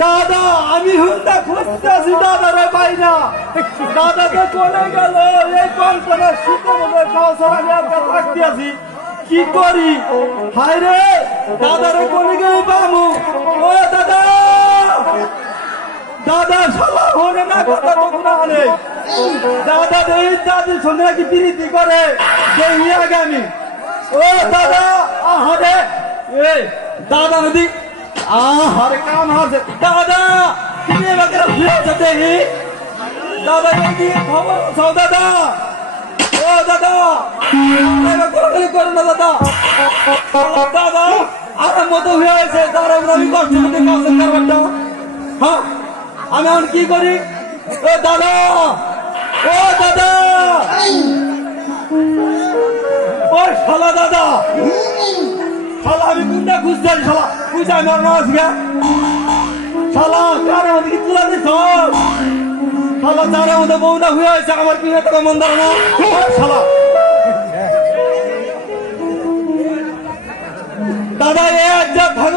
দাদা আমি হুন্ডা খুঁজতেছি, দাদা রে পাই না। দাদাকে কোনে গেল? এই কল্পনা শীতের মধ্যে কাউসার আমি আপনার থাকতে আছি, কি করি? হায় রে, দাদারে কোনে গেলে পামু? ও দাদা, দাদা শালা হনে না কথা তো গুণা হলে। দাদা এই দাদির সঙ্গে নাকি প্রীতি করে, দেখি আগামী। ও দাদা, আহারে এই দাদা নদী আহারে কাম হারছে। দাদা তুমি এবার ফিরেছে দেখি। দাদা এই খবর সব দাদা। ও দাদা এবার কোলাকুলি করো না দাদা। দাদা আমার মতো হয়ে আছে, তার আমি কষ্ট মধ্যে কাজ করবারটা। হ্যাঁ আমি এখন কি করি? ও দাদা, ও দাদা, ও শালা দাদা, শালা আমি কোনটা খুঁজতে আছি? শালা খুঁজে আমি আর মাছ গা শালা কার মধ্যে কি তুলা দিছ? শালা চারের মধ্যে বউটা হয়ে আছে, আমার পিঠে তোকে মন ধরে না শালা। দাদা এ